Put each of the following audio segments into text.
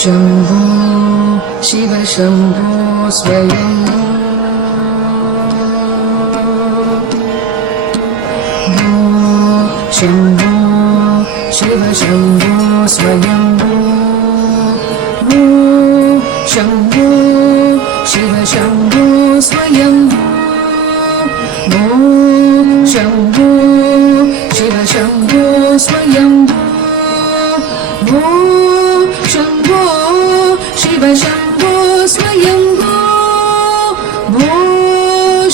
शम्भो शिव शम्भो स्वयं शम्भो शिव शम्भो स्वयं शम्भो शिव शम्भो स्वयं शम्भो शिव शम्भो स्वयं शम्भो शिव शम्भो स्वयं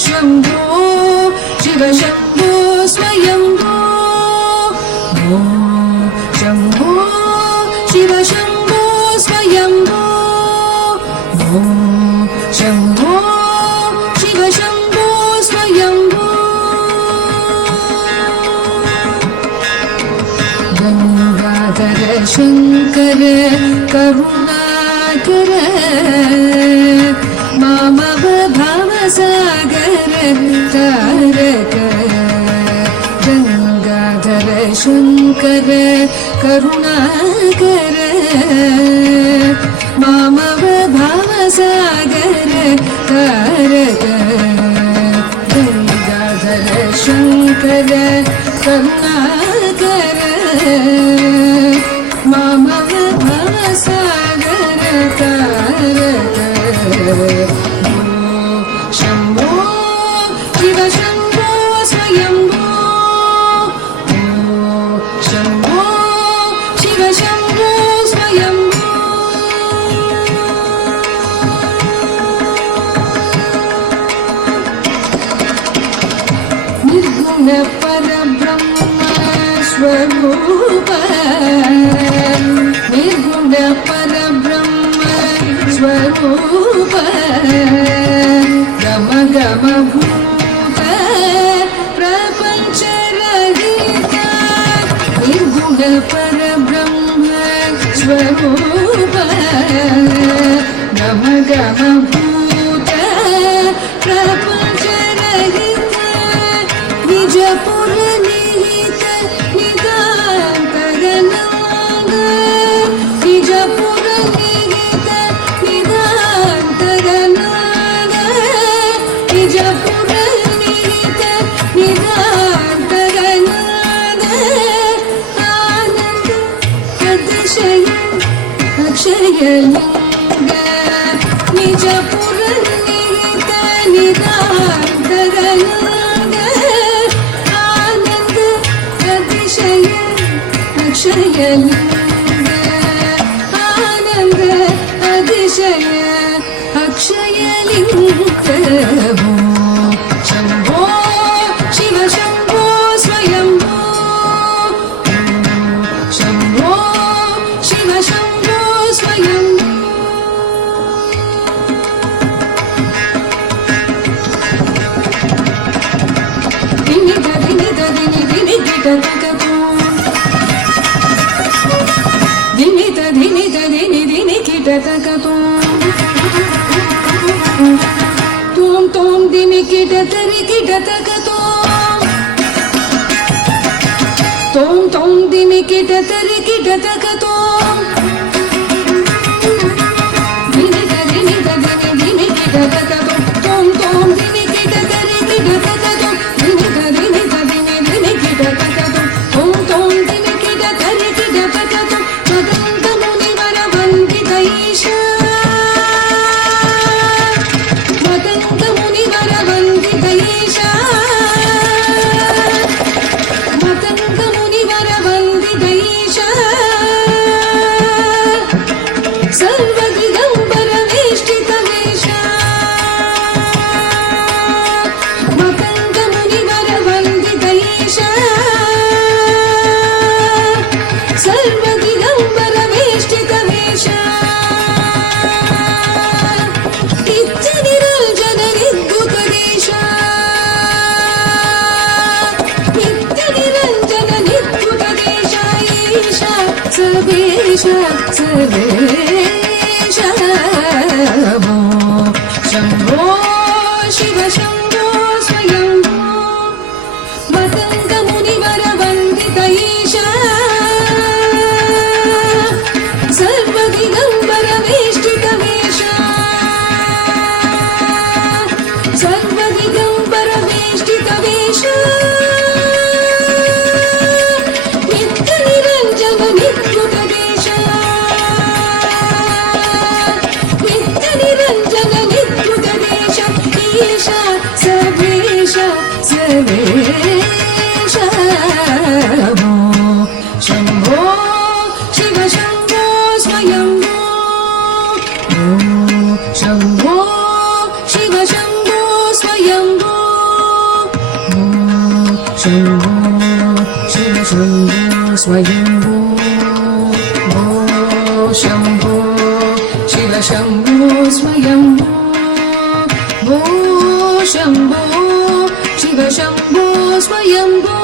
शम्भो शिव शम्भो स्वयं शम्भो शिव शम्भो स्वयं शम्भो शिव शम्भो स्वयं गंगाधर शंकर करुणाकर मामव भवसागर तारक गंगाधर शंकर करुणाकर मामव भवसागर तारक गंगाधर शंकर करुणाकर मामव भवसागर तारक शम्भो शिव शम्भो स्वयंभो शम्भो शिव शम्भो स्वयंभो निर्गुण परब्रह्म स्वरूप निर्गुण परब्रह्म स्वरूप गम गम भूत प्रपंच रहित निर्गुण परब्रह्म स्वरूप गम गम भूत प्रपंच रहित निज पुर निहित निदान गगनांग निज पुर निहित निदान गगनांग निज पुर निहित निदान गगनांग आनंद अतिशय अक्षयलिंग निज पुर निहित निदान गगनांग आनंद अतिशय अक्षयलिंग आनंद अतिशय अक्षयलिंग शम्भो शिव शम्भो स्वयंभो शम्भो शिव शम्भो स्वयंभो दिनि दिनि दिनि दिनि गिटतकतो दिनि दिनि दिनि दिनि गिटतकतो तुम तुम दिनि गिटतरि गिटतकतो तुम तुम दिनि गिटतरि गिटतकतो दिनि दिनि दिनि दिनि गिटतकतो तुम तुम दिनि गिटतरि गिटतकतो दिनि दिनि दिनि दिनि गिटतकतो तुम तुम दिनि गिटतरि गिटतकतो मदंत मुनिवर वंदित ईशा मदंत मुनिवर वंदित ईशा मदंत मुनिवर वंदित ईशा सर्वदिगंबर वेष्टित वेशा मदंत मुनिवर वंदित ईशा सर्वदिगंबर वेष्टित वेशा नित्य निरंजन निर्गुत देशा नित्य निरंजन निर्गुत देशा ईशा सर्वेशा सर्वेशा शम्भो शिव शम्भो स्वयंभो मदंत मुनिवर वंदित ईशा सर्वदिगंबर శంకరేశ శంభో శివ శంభో స్వయంభో శంభో శివ శంభో స్వయంభో శంభో శివ శంభో స్వయంభో శంభో శివ శంభో స్వయంభో శంభో శివ శంభో స్వయంభో